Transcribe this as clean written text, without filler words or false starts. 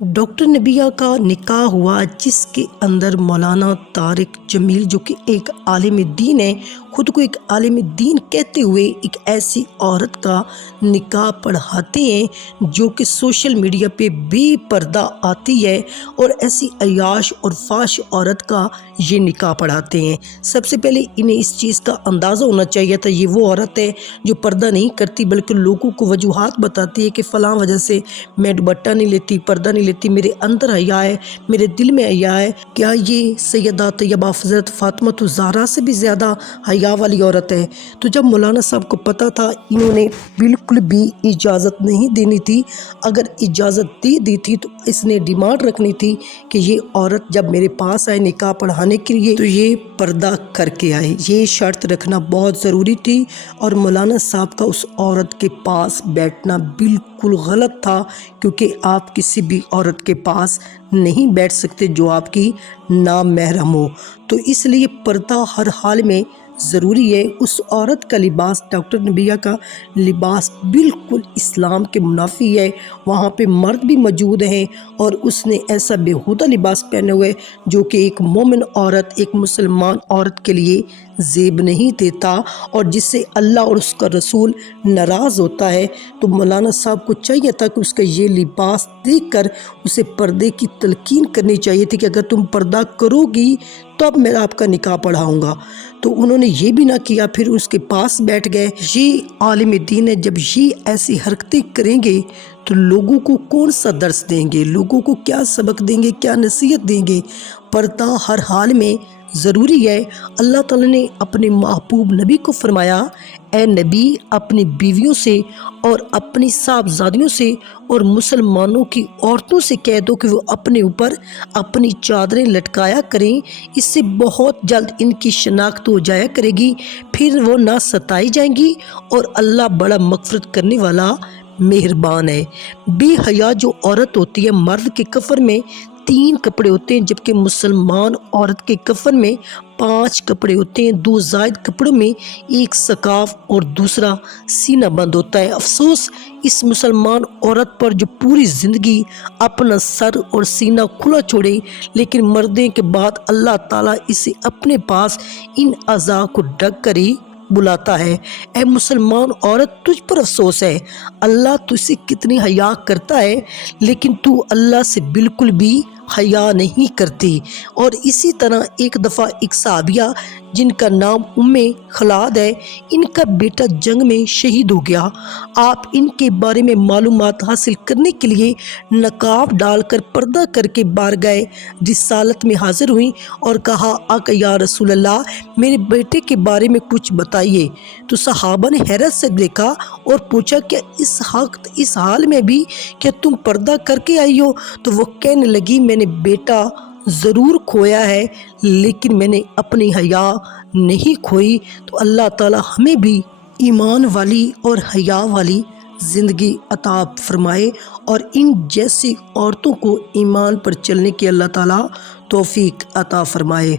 Doctor नबिया का निकाह हुआ जिसके अंदर मौलाना तारिक जमील जो कि एक आलिम दीन है, ख़ुद को एक आलिम दीन कहते हुए एक ऐसी औरत का निकाह पढ़ाते हैं जो कि सोशल मीडिया पे बेपर्दा आती है और ऐसी अयाश और फाश औरत का ये निकाह पढ़ाते हैं। सबसे पहले इन्हें इस चीज़ का अंदाज़ा होना चाहिए था, ये वो औरत है जो पर्दा नहीं करती बल्कि लोगों को वजूहात बताती है कि फ़लाँ वजह से मैं दुपट्टा नहीं लेती, पर्दा नहीं लेती, मेरे अंदर हया है, मेरे दिल में हया है। क्या ये सैयदा तैयबा हज़रत फ़ातिमा ज़हरा से भी ज़्यादा हया वाली औरत है? तो जब मौलाना साहब को पता था, इन्होंने बिल्कुल भी इजाज़त नहीं देनी थी। अगर इजाज़त दे दी थी तो इसने डिमांड रखनी थी कि ये औरत जब मेरे पास आए निकाह पढ़ाने के लिए तो ये पर्दा करके आए। ये शर्त रखना बहुत ज़रूरी थी और मौलाना साहब का उस औरत के पास बैठना बिल्कुल गलत था, क्योंकि आप किसी भी औरत के पास नहीं बैठ सकते जो आपकी नामहरम हो। तो इसलिए पर्दा हर हाल में ज़रूरी है। उस औरत का लिबास, डॉक्टर नबिया का लिबास बिल्कुल इस्लाम के मुनाफी है। वहाँ पे मर्द भी मौजूद हैं और उसने ऐसा बेहुदा लिबास पहने हुए जो कि एक मोमिन औरत, एक मुसलमान औरत के लिए ज़ेब नहीं देता और जिससे अल्लाह और उसका रसूल नाराज़ होता है। तो मौलाना साहब को चाहिए था कि उसका ये लिबास देखकर उसे पर्दे की तलकीन करनी चाहिए थी कि अगर तुम पर्दा करोगी तो अब मैं आपका निकाह पढ़ाऊँगा। तो उन्होंने ये भी ना किया, फिर उसके पास बैठ गए। ये आलिम दीन है, जब ये ऐसी हरकतें करेंगे तो लोगों को कौन सा दर्स देंगे, लोगों को क्या सबक देंगे, क्या नसीहत देंगे? पर्दा हर हाल में ज़रूरी है। अल्लाह ताला ने अपने महबूब नबी को फरमाया, ए नबी अपनी बीवियों से और अपनी साहबजादियों से और मुसलमानों की औरतों से कह दो कि वो अपने ऊपर अपनी चादरें लटकाया करें, इससे बहुत जल्द इनकी शनाख्त हो जाया करेगी, फिर वो ना सताई जाएंगी और अल्लाह बड़ा मग़फ़िरत करने वाला मेहरबान है। बेहया जो औरत होती है, मर्द के कफन में 3 कपड़े होते हैं जबकि मुसलमान औरत के कफन में 5 कपड़े होते हैं। 2 ज़ायद कपड़ों में एक सकाफ और दूसरा सीना बंद होता है। अफसोस इस मुसलमान औरत पर जो पूरी ज़िंदगी अपना सर और सीना खुला छोड़े, लेकिन मरने के बाद अल्लाह ताला इसे अपने पास इन अज़ा को ढक कर ही बुलाता है। ए मुसलमान औरत, तुझ पर अफसोस है, अल्लाह तुझसे कितनी हया करता है लेकिन तू अल्लाह से बिल्कुल भी हया नहीं करती। और इसी तरह एक दफ़ा एक सहाबिया जिनका नाम उम्मे खलाद है, इनका बेटा जंग में शहीद हो गया। आप इनके बारे में मालूमात हासिल करने के लिए नकाब डालकर पर्दा करके बारगाह रिसालत में हाजिर हुई और कहा, आका या रसूल अल्लाह, मेरे बेटे के बारे में कुछ बताइए। तो सहाबा ने हैरत से देखा और पूछा, क्या इस हाल में भी क्या तुम पर्दा करके आई हो? तो वो कहने लगी, मैंने बेटा ज़रूर खोया है लेकिन मैंने अपनी हया नहीं खोई। तो अल्लाह ताला हमें भी ईमान वाली और हया वाली ज़िंदगी अता फरमाए और इन जैसी औरतों को ईमान पर चलने की अल्लाह ताला तौफीक अता फरमाए।